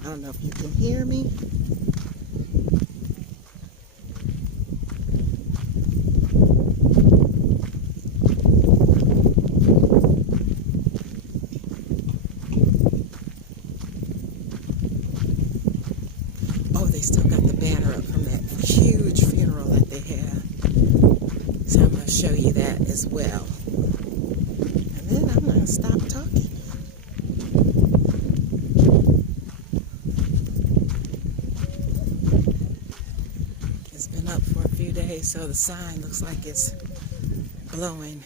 I don't know if you can hear me. Oh, they still got the banner up from that huge funeral that they had. So I'm going to show you that as well. And then I'm going to stop talking. It's been up for a few days, so the sign looks like it's blowing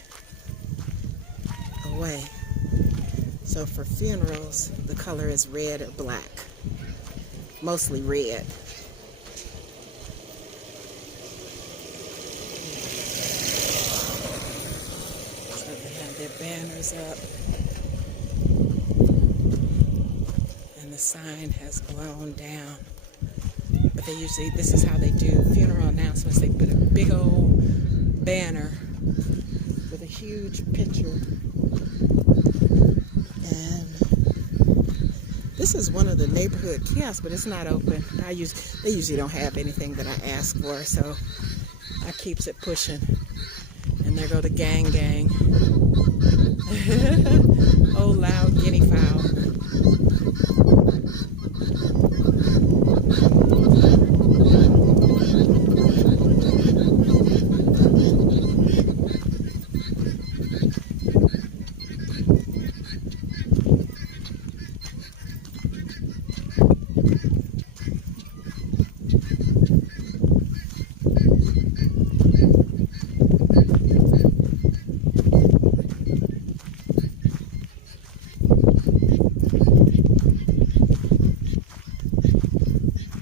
away. So for funerals, the color is red or black. Mostly red. So they have their banners up. And the sign has blown down. But they usually, this is how they do funeral announcements. They put a big old banner with a huge picture. And this is one of the neighborhood kiosks, but it's not open. They usually don't have anything that I ask for, so I keeps it pushing. And there go the gang. Oh, loud guinea fowl.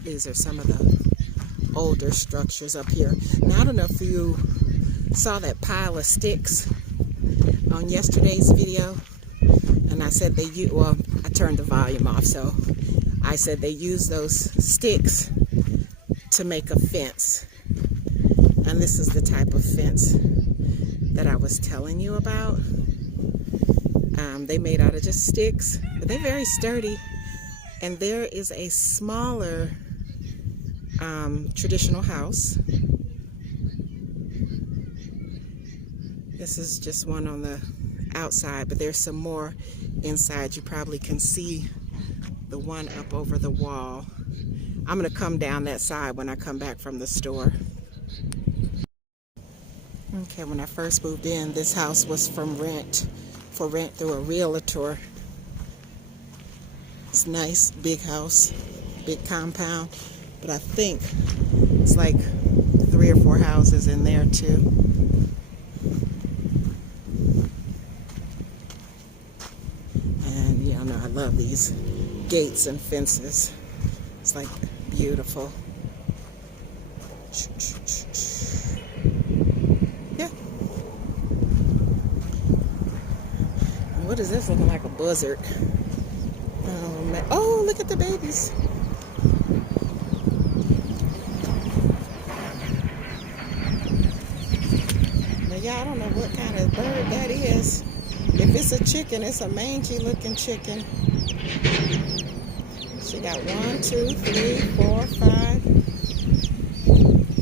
These are some of the older structures up here. Now, I don't know if you saw that pile of sticks on yesterday's video. And I said I turned the volume off, so I said they use those sticks to make a fence. And this is the type of fence that I was telling you about. They made out of just sticks, but they're very sturdy. And there is a smaller traditional house. This is just one on the outside, but there's some more inside. You probably can see the one up over the wall. I'm going to come down that side when I come back from the store. Okay, when I first moved in, this house was for rent through a realtor. It's nice, big house, big compound, but I think it's like 3 or 4 houses in there too. And y'all know I love these gates and fences. It's like beautiful. Yeah. What is this looking like? A buzzard. Oh, man. Oh, look at the babies. Now, y'all, I don't know what kind of bird that is. If it's a chicken, it's a mangy looking chicken. She got 1, 2, 3, 4, 5,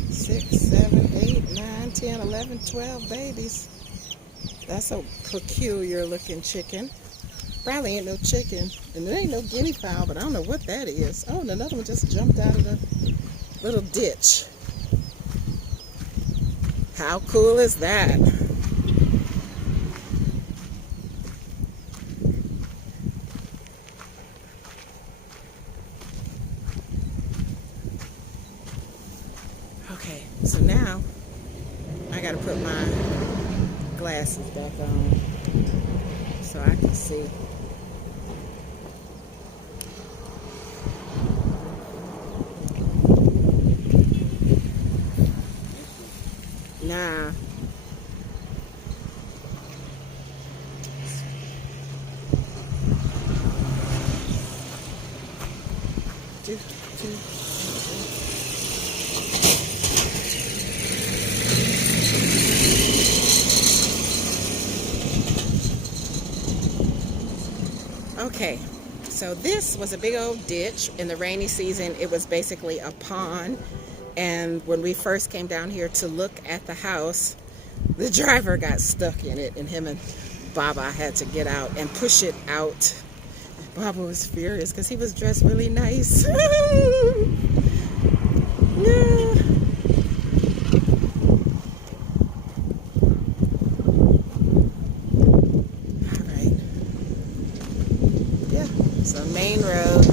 6, 7, 8, 9, 10, 11, 12 babies. That's a peculiar looking chicken. Probably ain't no chicken, and there ain't no guinea fowl, but I don't know what that is. Oh, and another one just jumped out of the little ditch. How cool is that? Okay, so now I gotta put my glasses back on so I can see. Nah. Okay, So this was a big old ditch. In the rainy season, it was basically a pond. And when we first came down here to look at the house, the driver got stuck in it, and him and Baba had to get out and push it out. Baba was furious because he was dressed really nice. Yeah. So main road,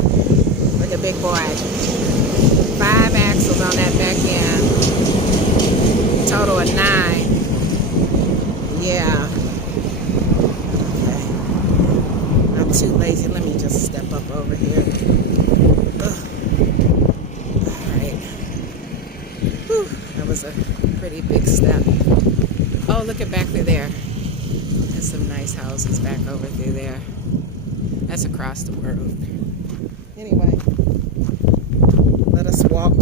look at big boy. 5 axles on that back end. Total of 9. Yeah. Okay. I'm too lazy. Let me just step up over here. Ugh. Alright. Whew. That was a pretty big step. Oh, look at back through there. There's some nice houses back over through there. That's across the world. Anyway, let us walk.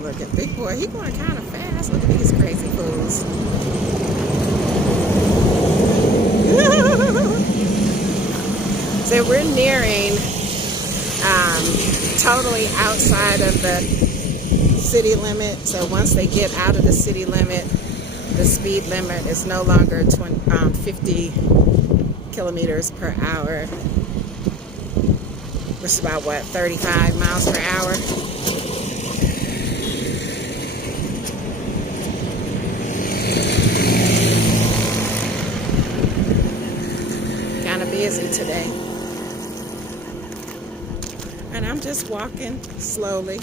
Look at big boy. He's going kind of fast. Look at these crazy fools. So we're nearing totally outside of the city limit. So once they get out of the city limit, the speed limit is no longer 50 kilometers per hour, which is about what, 35 miles per hour. Kind of busy today, and I'm just walking slowly.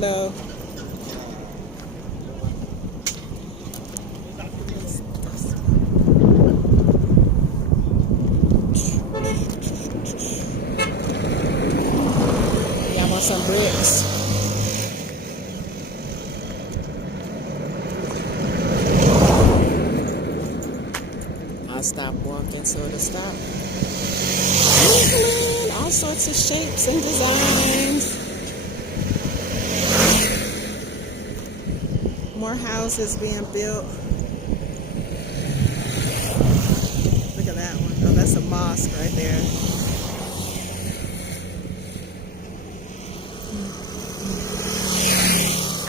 Hello. Y'all want some bricks? I'll stop walking so it'll stop. All sorts of shapes and designs. More houses being built. Look at that one. Oh, that's a mosque right there.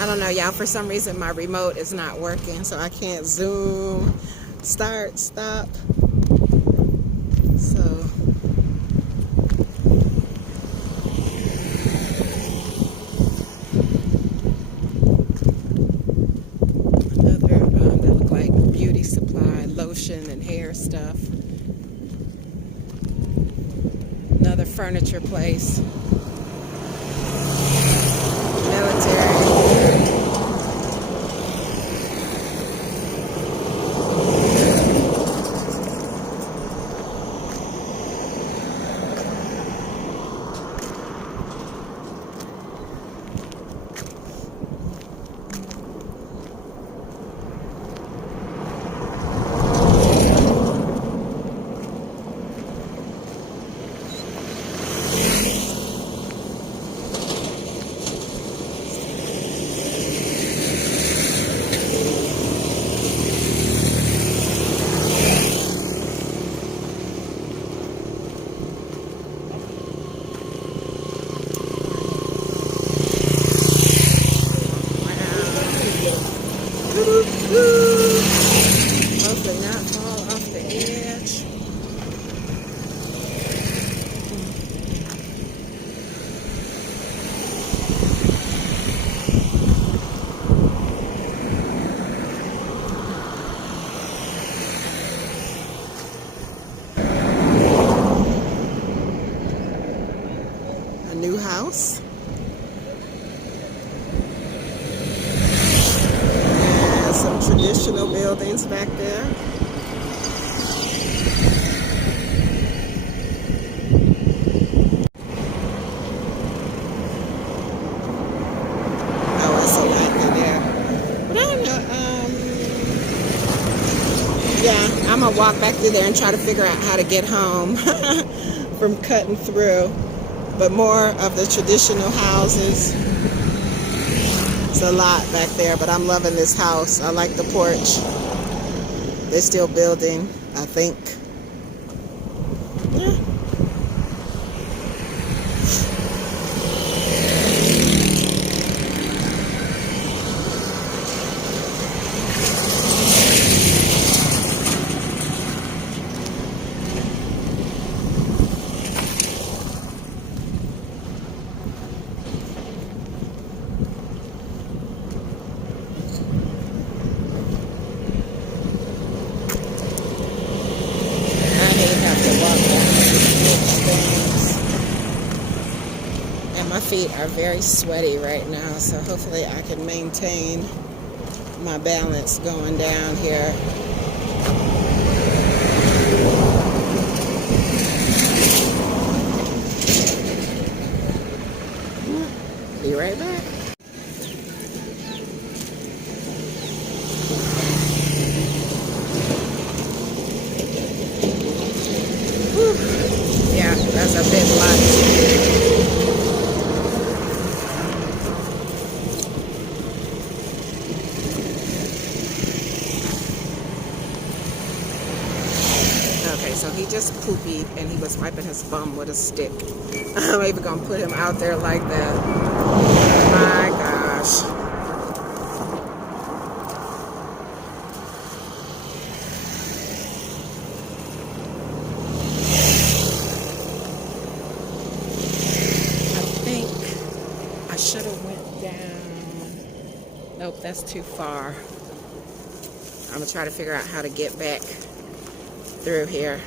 I don't know, y'all. For some reason, my remote is not working, so I can't zoom, start, stop. So they look like beauty supply, lotion and hair stuff. Another furniture place. Military. house. And some traditional buildings back there. Oh, it's a lot in there. But I don't know. Yeah, I'm gonna walk back through there and try to figure out how to get home from cutting through. But more of the traditional houses. It's a lot back there, but I'm loving this house. I like the porch. They're still building, I think. Yeah. My feet are very sweaty right now, so hopefully I can maintain my balance going down here. Be right back. Whew. Yeah, that's a bit much. Okay, so he just poopied and he was wiping his bum with a stick. I'm even gonna put him out there like that. My gosh. I think I should have went down. Nope, that's too far. I'm gonna try to figure out how to get back through here.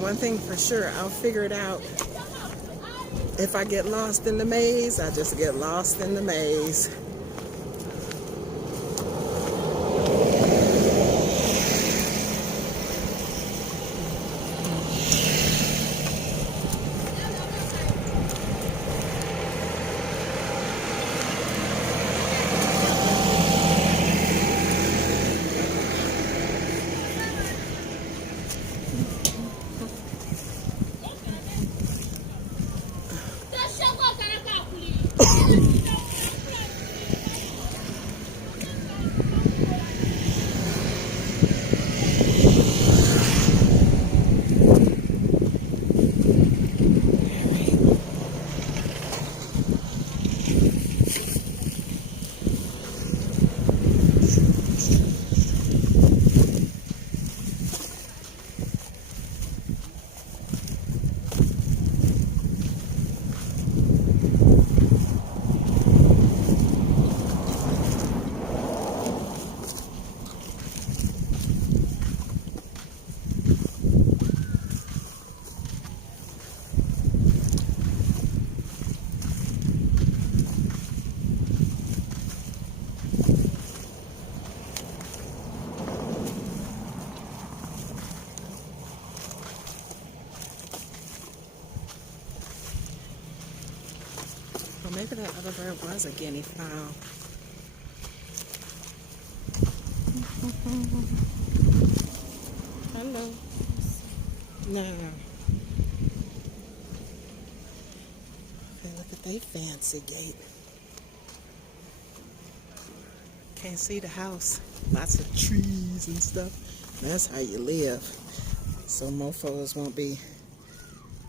One thing for sure, I'll figure it out. If I get lost in the maze, I just get lost in the maze. Well, maybe that other bird was a guinea fowl. Hello. No. Okay, look at that fancy gate. Can't see the house. Lots of trees and stuff. That's how you live. So mofos won't be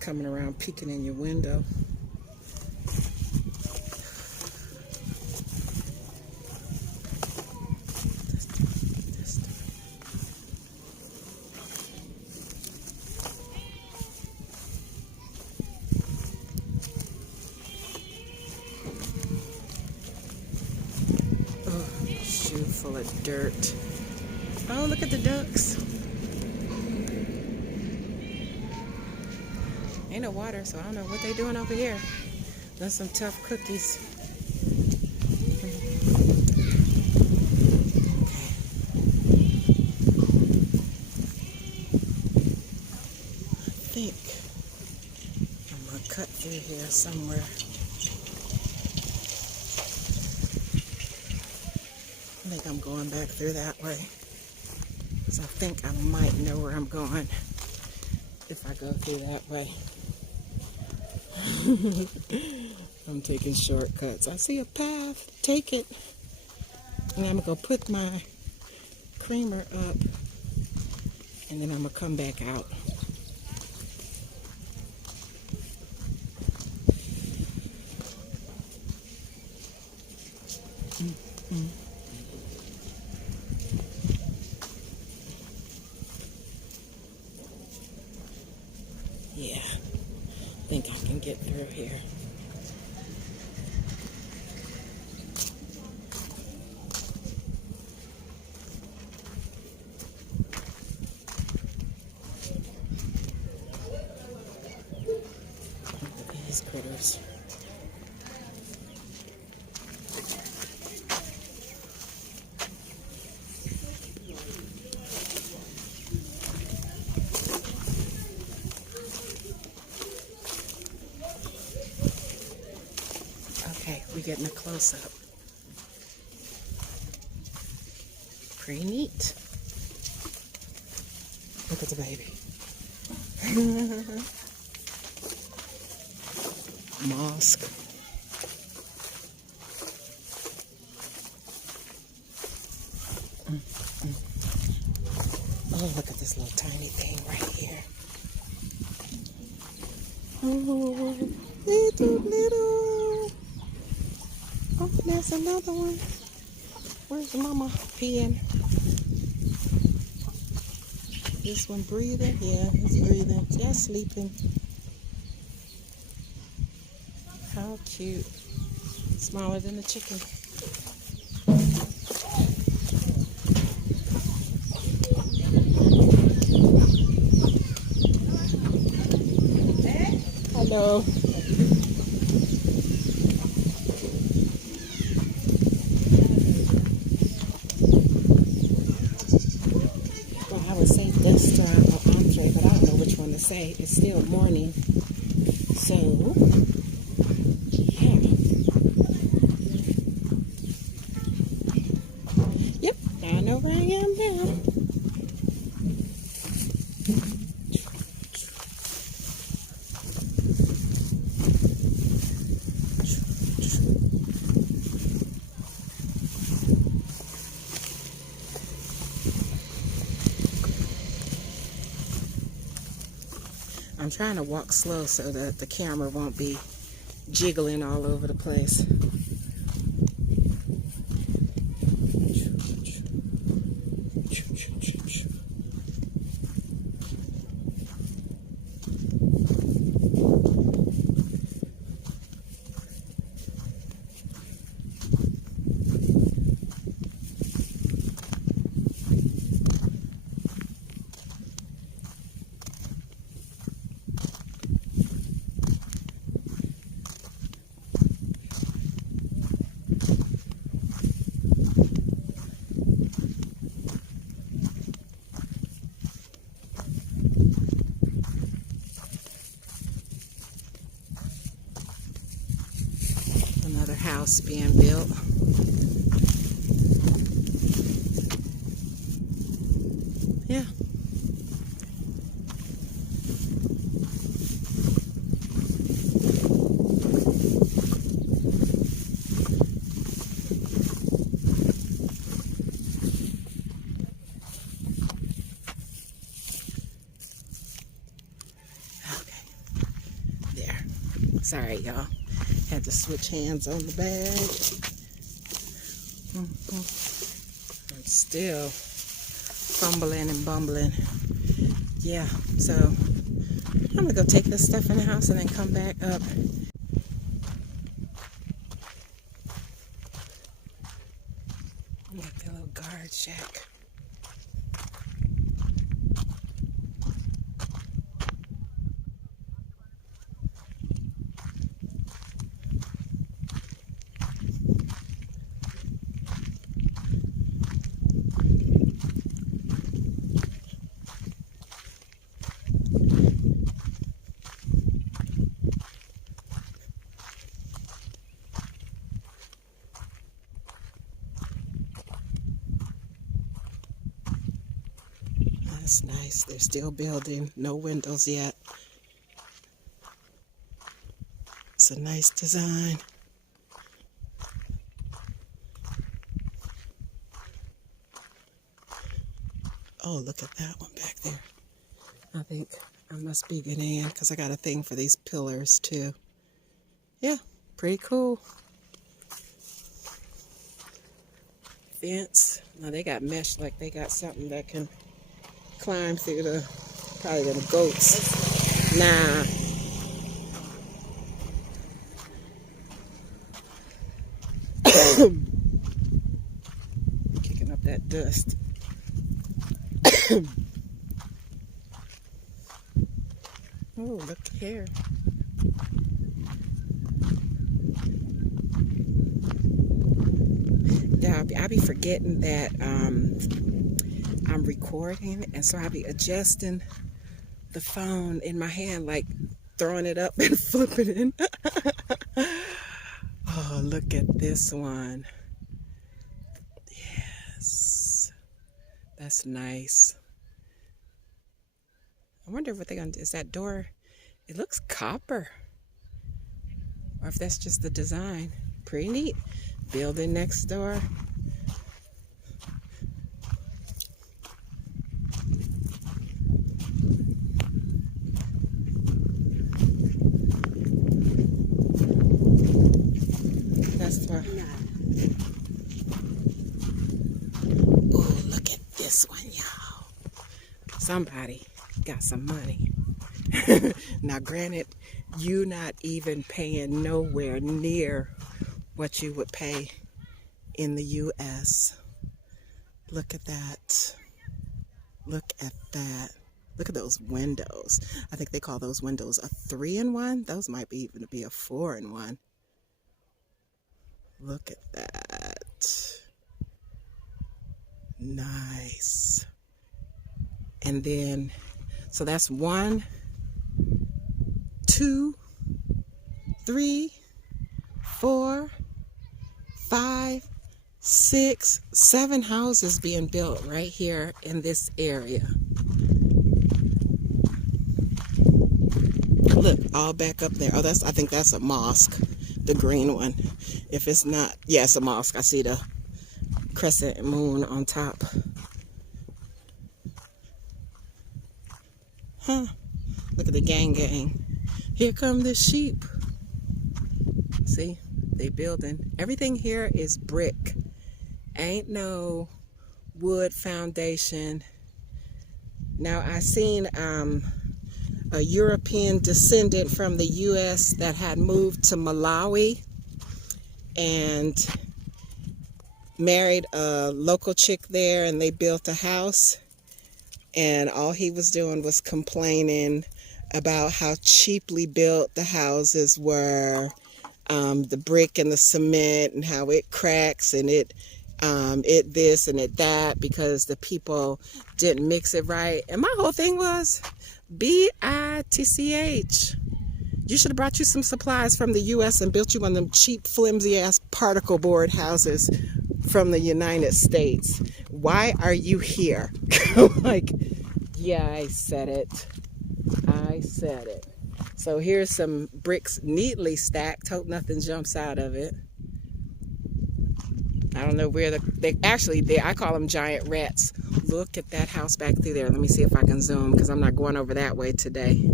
coming around peeking in your window. Oh, shoe full of dirt. Oh, look at the ducks. Ain't no water, so I don't know what they doing over here. Done some tough cookies. Okay. I think I'm gonna cut through here somewhere. I think I'm going back through that way. So I think I might know where I'm going if I go through that way. I'm taking shortcuts. I see a path. Take it. And I'm going to put my creamer up. And then I'm going to come back out. Yeah. I think I can get through here. Look at these critters. Okay, we're getting a close-up. Pretty neat. Look at the baby. Mosque. Oh, look at this little tiny thing right here. Oh, little. Oh, there's another one. Where's mama peeing? This one breathing? Yeah, it's breathing. Just sleeping. How cute. Smaller than the chicken. Hello. Well, I would say Destra or Andre, but I don't know which one to say. It's still morning. So, yeah. Yep, I know where I am now. I'm trying to walk slow so that the camera won't be jiggling all over the place. Another house being built. Yeah. Okay. Sorry, y'all. Had to switch hands on the bag. I'm still fumbling and bumbling. Yeah, so I'm gonna go take this stuff in the house and then come back up. Like the little guard shack. That's nice. They're still building. No windows yet. It's a nice design. Oh, look at that one back there. I think I must be getting in because I got a thing for these pillars too. Yeah, pretty cool. Fence. Now they got mesh, like they got something that can climb through the, probably the goats. Nah. Kicking up that dust. Oh, look here. Yeah, I be forgetting that I'm recording, and so I be adjusting the phone in my hand, like throwing it up and flipping it. Oh, look at this one. Yes, that's nice. I wonder what they're gonna do. Is that door? It looks copper, or if that's just the design. Pretty neat. Building next door. That's why. Oh, look at this one, y'all. Somebody got some money. Now, granted, you not even paying nowhere near what you would pay in the U.S. Look at that. Look at that. Look at those windows. I think they call those windows a 3-in-1. Those might be even be a 4-in-1. Look at that. Nice. And then, so that's 1, 2, 3, 4, 5, 6, 7 houses being built right here in this area. Look, all back up there. Oh, I think that's a mosque, the green one. If it's not, yeah, it's a mosque. I see the crescent moon on top. Huh. Look at the gang. Here come the sheep. See, they building. Everything here is brick. Ain't no wood foundation. Now, I seen a European descendant from the U.S. that had moved to Malawi and married a local chick there, and they built a house. And all he was doing was complaining about how cheaply built the houses were, the brick and the cement, and how it cracks and it this and it that because the people didn't mix it right. And my whole thing was, BITCH. You should have brought you some supplies from the U.S. and built you one of them cheap, flimsy-ass particle board houses from the United States. Why are you here? Like, yeah, I said it. I said it. So here's some bricks neatly stacked. Hope nothing jumps out of it. I don't know where I call them giant rats. Look at that house back through there. Let me see if I can zoom because I'm not going over that way today.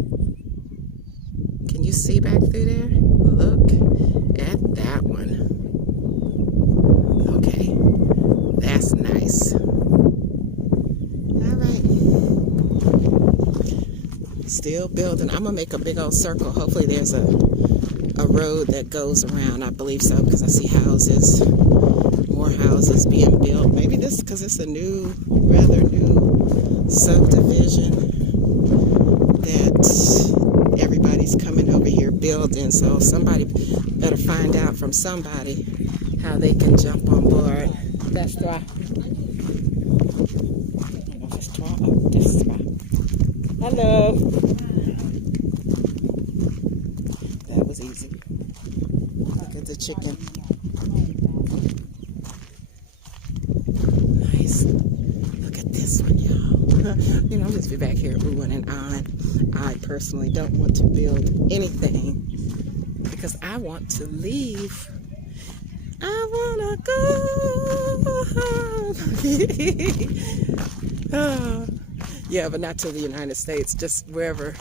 Can you you see back through there? Look at that one. Okay, that's nice. All right. Still building. I'm gonna make a big old circle. Hopefully there's a road that goes around. I believe so, because I see houses, more houses being built. Maybe this because it's a new, rather new subdivision that everybody's coming over here building. So somebody better find out from somebody how they can jump on board. That's why. Hello. That was easy. Look at the chicken. Nice. Look at this one, y'all. You know, I'm just be back here oohing and ahhing. I personally don't want to build anything because I want to leave. I wanna go home. Yeah, but not to the United States, just wherever.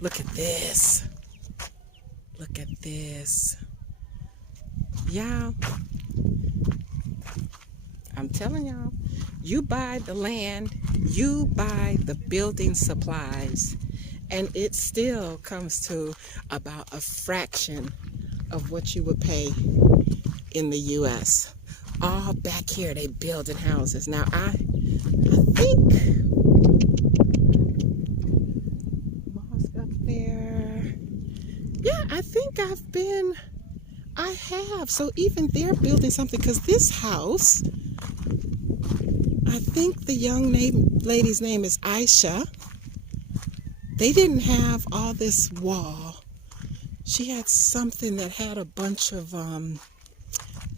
Look at this. Look at this. Y'all, I'm telling y'all, you buy the land, you buy the building supplies, and it still comes to about a fraction of what you would pay in the U.S. All back here, they building houses. Now, I think mosque up there. Yeah, I think I have. So even they're building something, because this house, I think the young lady's name is Aisha. They didn't have all this wall. She had something that had a bunch of,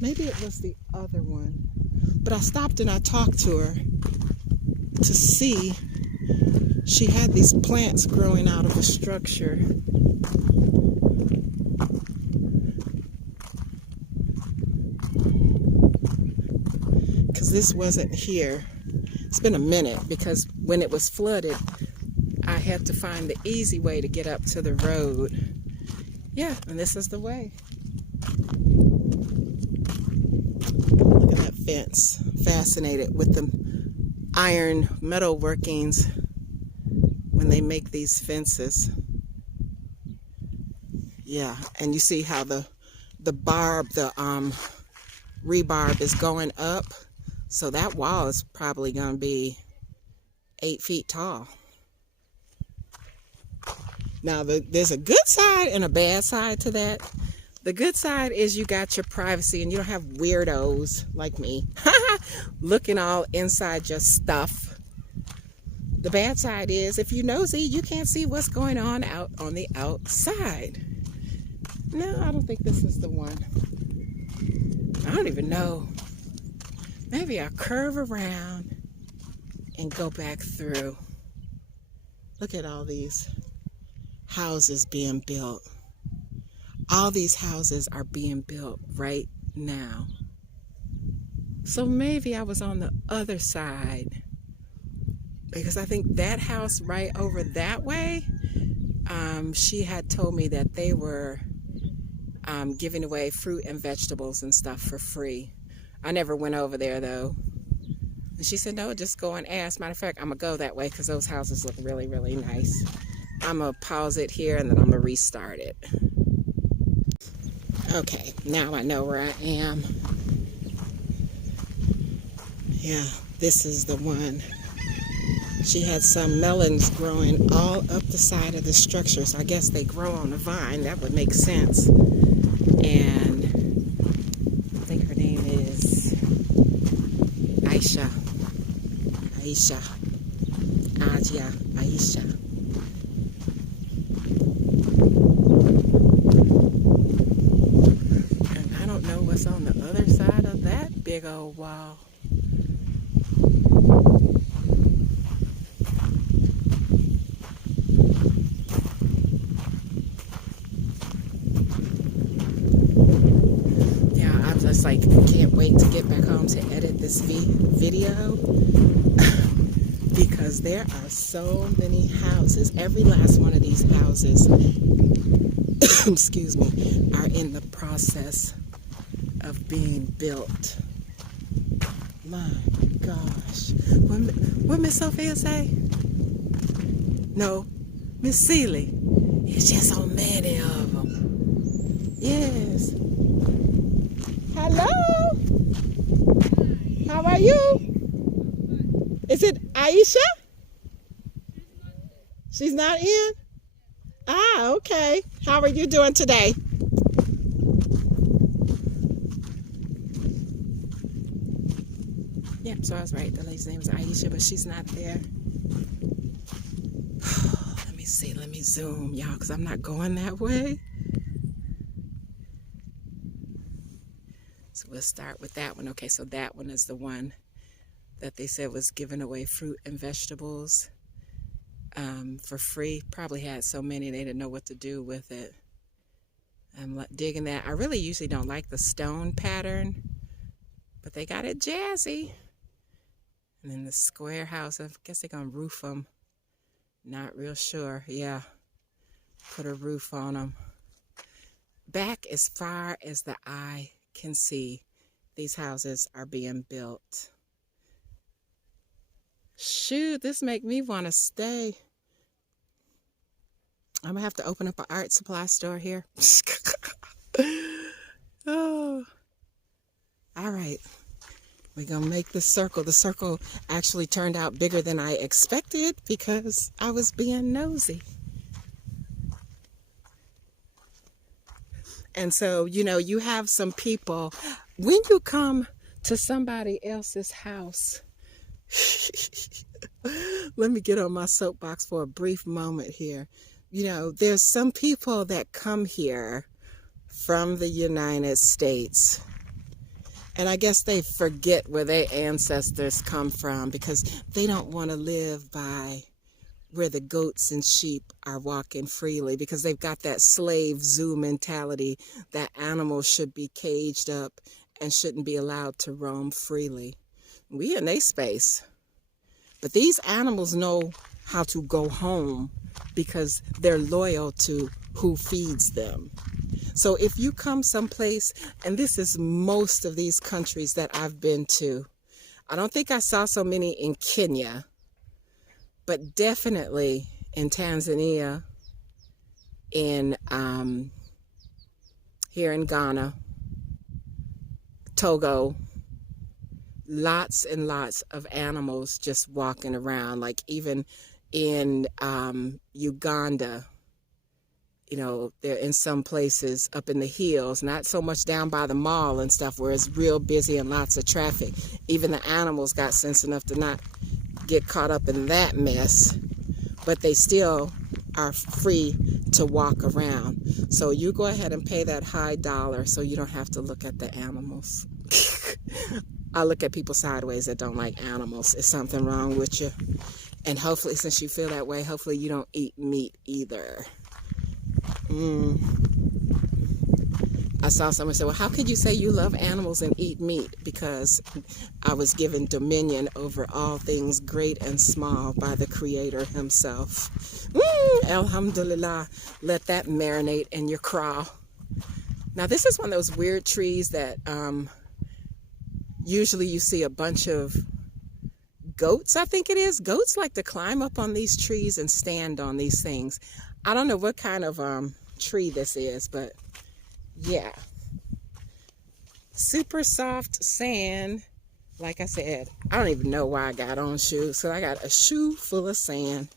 maybe it was the other one. But I stopped and I talked to her to see. She had these plants growing out of a structure. Because this wasn't here. It's been a minute, because when it was flooded, I had to find the easy way to get up to the road. Yeah, and this is the way. Look at that fence. Fascinated with the iron metal workings when they make these fences. Yeah, and you see how the rebarb is going up. So that wall is probably going to be 8 feet tall. Now, there's a good side and a bad side to that. The good side is you got your privacy and you don't have weirdos like me looking all inside your stuff. The bad side is if you're nosy, you can't see what's going on out on the outside. No, I don't think this is the one. I don't even know. Maybe I'll curve around and go back through. Look at all these houses being built. All these houses are being built right now. So maybe I was on the other side, because I think that house right over that way, she had told me that they were giving away fruit and vegetables and stuff for free. I never went over there though. And she said, no, just go and ask. Matter of fact, I'm going to go that way because those houses look really, really nice. I'm going to pause it here and then I'm going to restart it. Okay, now I know where I am. Yeah, this is the one. She had some melons growing all up the side of the structure. So I guess they grow on a vine. That would make sense. And I think her name is Aisha. Aisha. And I don't know what's on the other side of that big old wall. Like, can't wait to get back home to edit this video because there are so many houses. Every last one of these houses excuse me, are in the process of being built. My gosh. What Miss Sophia say? No, Miss Seeley. It's just so many of them. Yes. Hello. How are you? Is it Aisha? She's not in? Ah, okay. How are you doing today? Yep, so I was right. The lady's name is Aisha, but she's not there. Let me see. Let me zoom, y'all, because I'm not going that way. So we'll start with that one. Okay, so that one is the one that they said was giving away fruit and vegetables for free. Probably had so many they didn't know what to do with it. I'm digging that. I really usually don't like the stone pattern, but they got it jazzy. And then the square house, I guess they're going to roof them. Not real sure. Yeah, put a roof on them. Back as far as the eye can see, these houses are being built. Shoot, this make me want to stay. I'm going to have to open up an art supply store here. Oh. All right. We're going to make the circle. The circle actually turned out bigger than I expected because I was being nosy. And so, you know, you have some people, when you come to somebody else's house, let me get on my soapbox for a brief moment here. You know, there's some people that come here from the United States, and I guess they forget where their ancestors come from because they don't want to live by where the goats and sheep are walking freely because they've got that slave zoo mentality that animals should be caged up and shouldn't be allowed to roam freely. We in their space. But these animals know how to go home because they're loyal to who feeds them. So if you come someplace, and this is most of these countries that I've been to, I don't think I saw so many in Kenya, but definitely in Tanzania, in here in Ghana, Togo, lots and lots of animals just walking around. Like even in Uganda, you know, they're in some places up in the hills, not so much down by the mall and stuff where it's real busy and lots of traffic. Even the animals got sense enough to not get caught up in that mess, but they still are free to walk around. So you go ahead and pay that high dollar so you don't have to look at the animals. I look at people sideways that don't like animals. Is something wrong with you? And hopefully, since you feel that way, hopefully you don't eat meat either. I saw someone say, well, how could you say you love animals and eat meat? Because I was given dominion over all things great and small by the Creator himself. Alhamdulillah, let that marinate in your craw. Now, this is one of those weird trees that usually you see a bunch of goats, I think it is. Goats like to climb up on these trees and stand on these things. I don't know what kind of tree this is, but yeah. Super soft sand. Like I said, I don't even know why I got on shoes. So I got a shoe full of sand.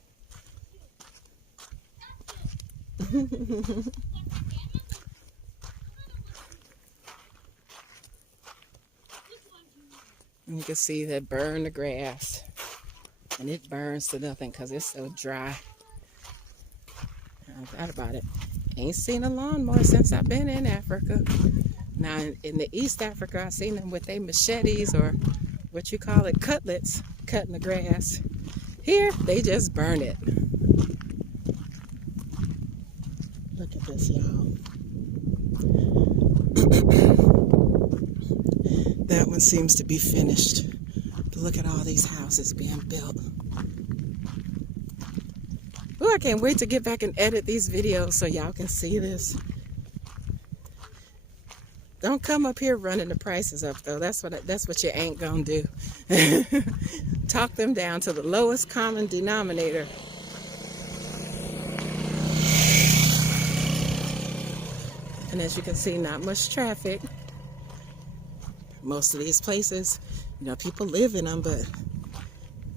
You can see that burn the grass. And it burns to nothing because it's so dry. I thought about it. Ain't seen a lawnmower since I've been in Africa. Now in the East Africa, I've seen them with their machetes or what you call it, cutlets, cutting the grass. Here, they just burn it. Look at this, y'all. That one seems to be finished. But look at all these houses being built. Woo! Oh, I can't wait to get back and edit these videos so y'all can see this. Don't come up here running the prices up, though. That's what you ain't gonna do. Talk them down to the lowest common denominator. And as you can see, not much traffic. Most of these places, you know, people live in them, but,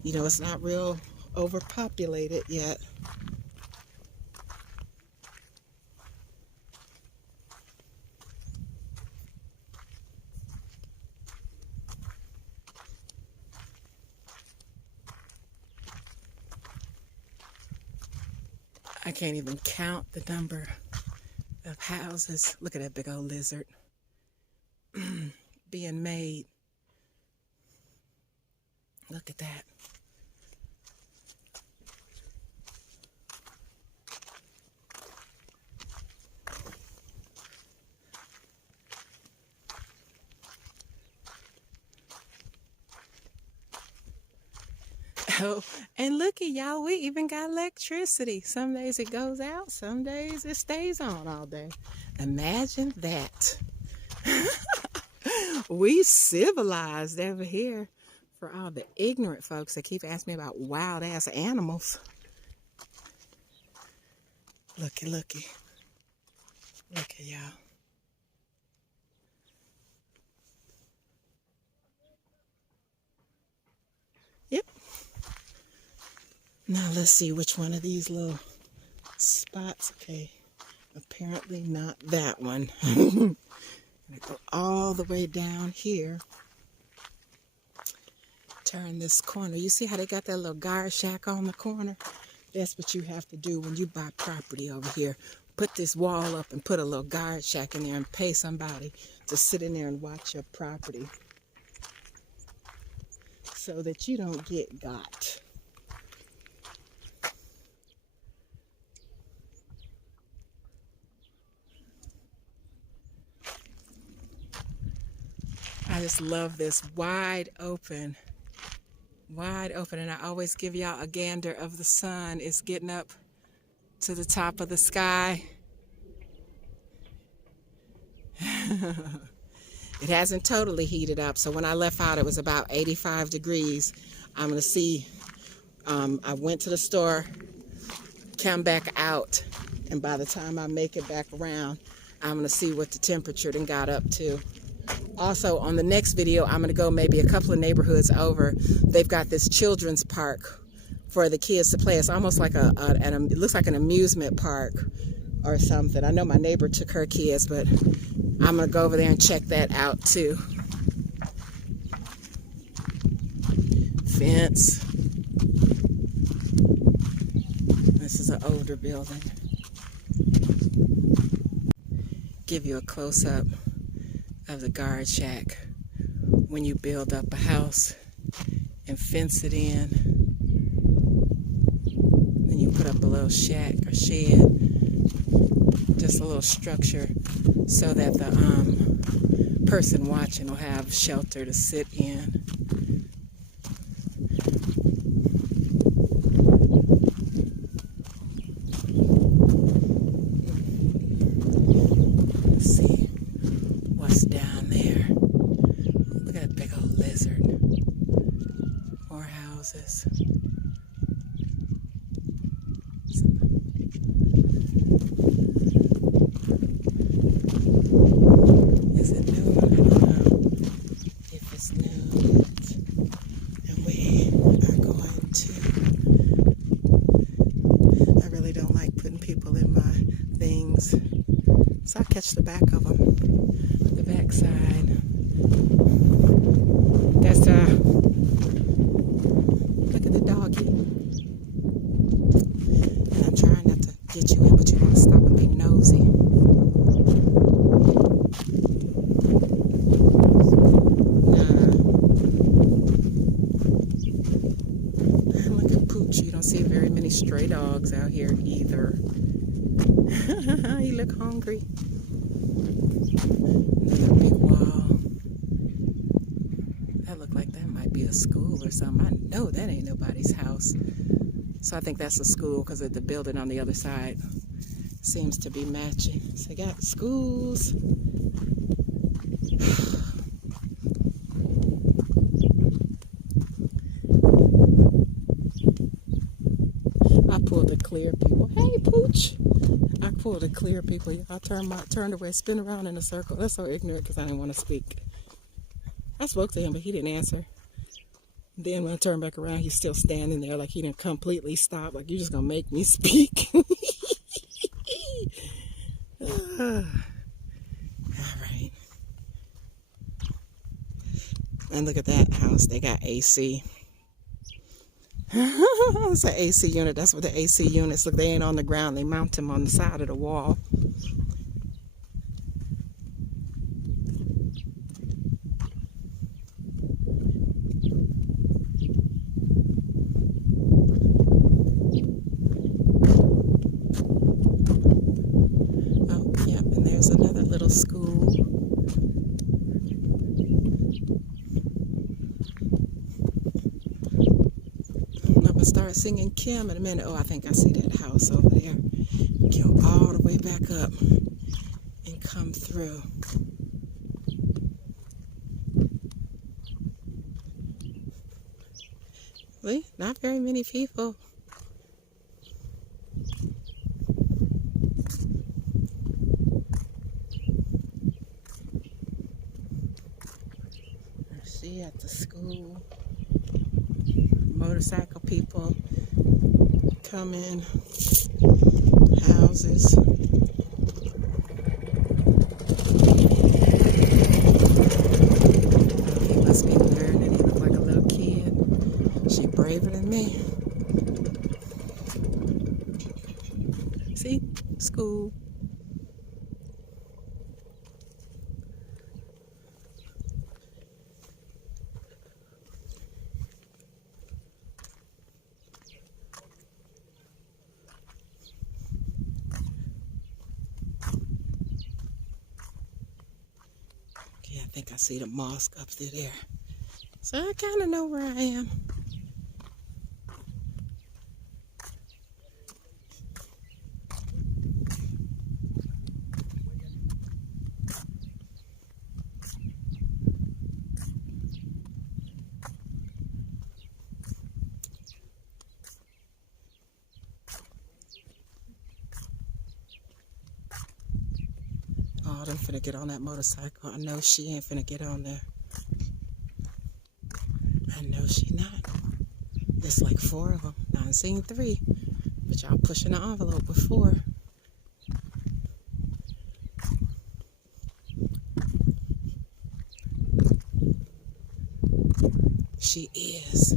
you know, it's not real overpopulated yet. I can't even count the number of houses. Look at that big old lizard being made. Look at that. Oh, and looky, y'all, we even got electricity. Some days it goes out, some days it stays on all day. Imagine that. We civilized over here for all the ignorant folks that keep asking me about wild ass animals. Looky, looky. Look at y'all. Yep. Now let's see which one of these little spots. Okay, apparently not that one. I'm gonna go all the way down here. Turn this corner. You see how they got that little guard shack on the corner? That's what you have to do when you buy property over here. Put this wall up and put a little guard shack in there and pay somebody to sit in there and watch your property so that you don't get got. I just love this wide open, and I always give y'all a gander of the sun. It's getting up to the top of the sky. It hasn't totally heated up, so when I left out it was about 85 degrees. I'm gonna see, I went to the store, come back out, and by the time I make it back around, I'm gonna see what the temperature then got up to. Also, on the next video, I'm going to go maybe a couple of neighborhoods over. They've got this children's park for the kids to play. It's almost like it looks like an amusement park or something. I know my neighbor took her kids, but I'm going to go over there and check that out too. Fence. This is an older building. Give you a close-up of the guard shack when you build up a house and fence it in. Then you put up a little shack or shed, just a little structure so that the person watching will have shelter to sit in. Down there. Look at that big old lizard. More houses. Is it noon? I don't know if it's noon yet. And we are going to. I really don't like putting people in my things, so I catch the back of them. The back side. That's look at the doggy. And I'm trying not to get you in, but you want to stop and be nosy. Look at Pooch. You don't see very many stray dogs out here either. He look hungry. Another big wall. That looked like that might be a school or something. I know that ain't nobody's house. So I think that's a school because the building on the other side seems to be matching. So they got schools. I pulled the clear people. Hey, Pooch. I pulled the clear people. I turned away, spin around in a circle. That's so ignorant because I didn't want to speak. I spoke to him, but he didn't answer. Then when I turned back around, he's still standing there like he didn't completely stop. Like, you're just going to make me speak. All right. And look at that house. They got AC. It's an AC unit. That's what the AC units look. They ain't on the ground. They mount them on the side of the wall. Oh, yeah, and there's another little school. I'm gonna start singing Kim in a minute. Oh, I think I see that house over there. Go all the way back up and come through. See, not very many people. See at the school, motorcycle people come in, houses. He must be learning. He look like a little kid. She braver than me. See, school. I think I see the mosque up through there. So I kind of know where I am. Oh, I'm finna get on that motorcycle. I know she ain't finna get on there. I know she not. There's like 4 of them. Now I've seen 3, but y'all pushing the envelope before. She is.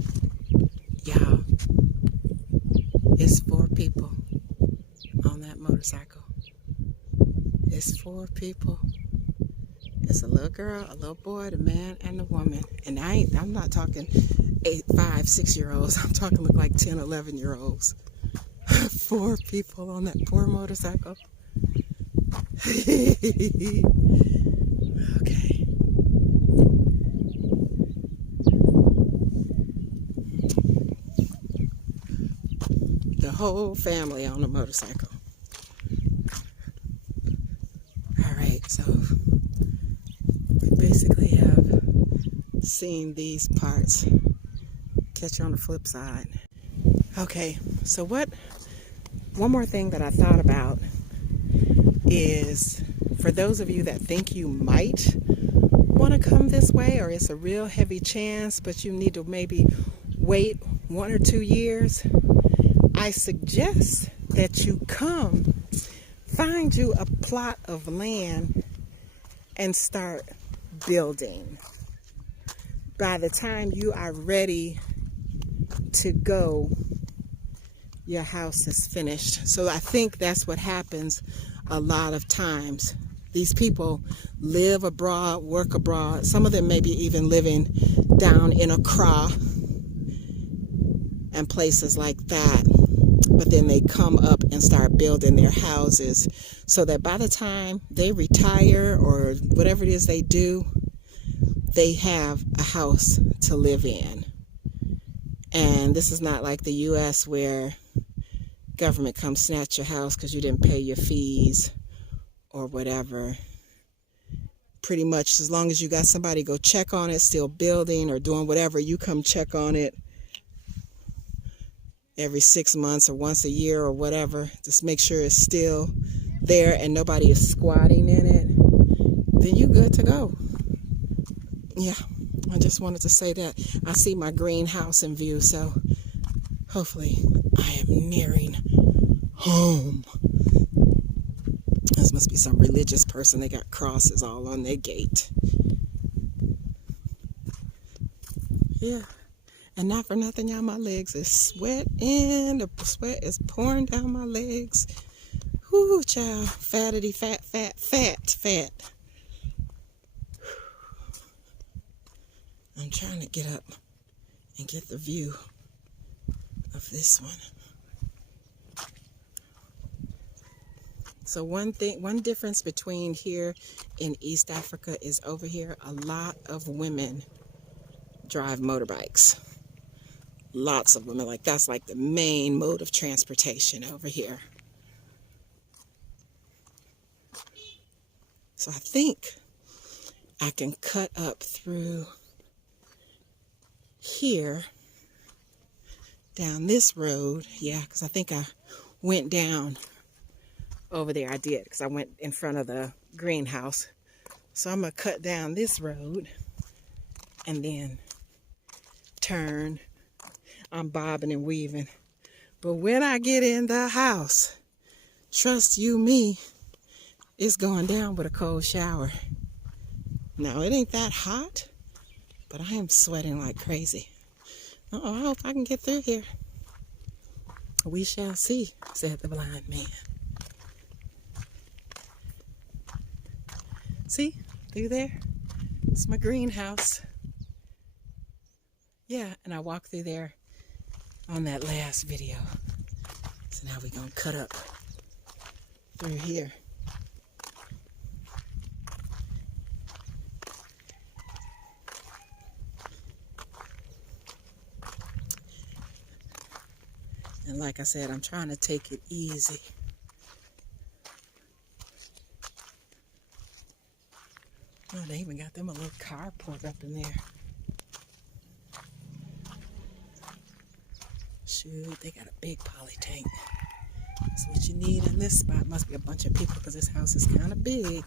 Y'all, it's 4 people on that motorcycle. It's 4 people. It's a little girl, a little boy, the man, and the woman. And I'm not talking 8, 5, 6-year-olds. I'm talking look like 10, 11-year-olds. 4 people on that poor motorcycle. Okay. The whole family on a motorcycle. Alright, so we basically have seen these parts. Catch you on the flip side. Okay, so one more thing that I thought about is for those of you that think you might want to come this way, or it's a real heavy chance, but you need to maybe wait 1 or 2 years, I suggest that you come, find you a plot of land and start building. By the time you are ready to go, your house is finished. So I think that's what happens a lot of times. These people live abroad, work abroad. Some of them maybe even living down in Accra and places like that. But then they come up and start building their houses so that by the time they retire or whatever it is they do, they have a house to live in. And this is not like the U.S. where government comes snatch your house because you didn't pay your fees or whatever. Pretty much as long as you got somebody go check on it, still building or doing whatever, you come check on it every 6 months or once a year or whatever. Just make sure it's still there and nobody is squatting in it. Then you good to go. Yeah, I just wanted to say that. I see my greenhouse in view, so hopefully I am nearing home. This must be some religious person. They got crosses all on their gate. Yeah. And not for nothing, y'all, my legs is sweating. The sweat is pouring down my legs. Whoo, child. Fattity, fat. I'm trying to get up and get the view of this one. So one difference between here in East Africa is over here, a lot of women drive motorbikes. Lots of women, like that's like the main mode of transportation over here. So I think I can cut up through here, down this road. Yeah, because I think I went down over there. I did, because I went in front of the greenhouse. So I'm going to cut down this road and then turn. I'm bobbing and weaving. But when I get in the house, trust you me, it's going down with a cold shower. Now, it ain't that hot, but I am sweating like crazy. I hope I can get through here. We shall see, said the blind man. See, through there, it's my greenhouse. Yeah, and I walked through there on that last video. So now we're going to cut up through here. And like I said, I'm trying to take it easy. Oh, they even got them a little carport up in there. Shoot, they got a big poly tank. That's what you need in this spot. Must be a bunch of people because this house is kind of big.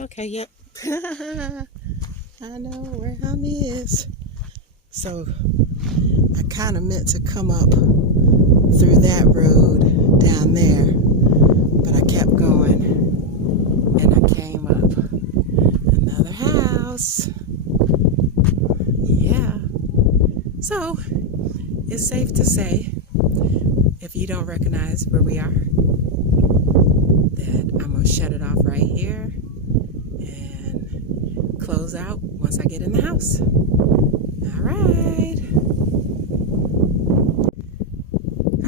Okay, yep. I know where Hummy is. So I kind of meant to come up through that road down there, but I kept going and I came up another house. Yeah. So it's safe to say, if you don't recognize where we are, that I'm going to shut it off right here and close out once I get in the house. All right.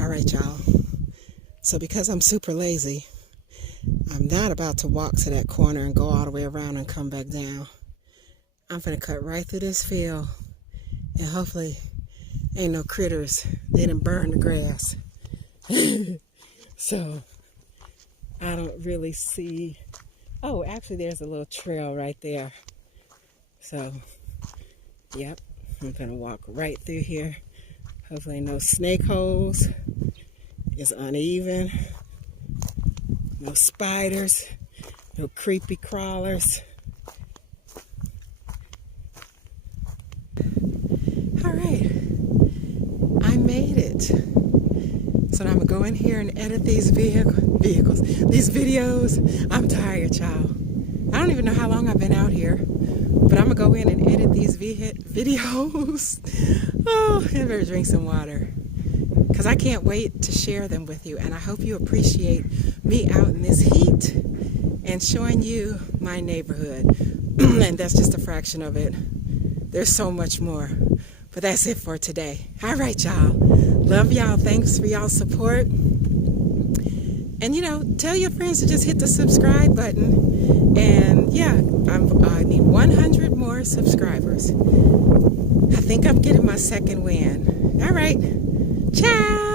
All right, y'all. So because I'm super lazy, I'm not about to walk to that corner and go all the way around and come back down. I'm going to cut right through this field and hopefully ain't no critters. They done burn the grass. So I don't really see. Oh, actually there's a little trail right there. So, yep, I'm gonna walk right through here. Hopefully no snake holes. It's uneven. No spiders. No creepy crawlers. All right. I made it. So now I'm going to go in here and edit these these videos. I'm tired, y'all. I don't even know how long I've been out here, but I'm going to go in and edit these videos. Oh, I better drink some water, because I can't wait to share them with you. And I hope you appreciate me out in this heat and showing you my neighborhood. And that's just a fraction of it. There's so much more. But that's it for today. All right, y'all. Love y'all. Thanks for y'all's support. And, you know, tell your friends to just hit the subscribe button. And, yeah, I need 100 more subscribers. I think I'm getting my second win. All right. Ciao.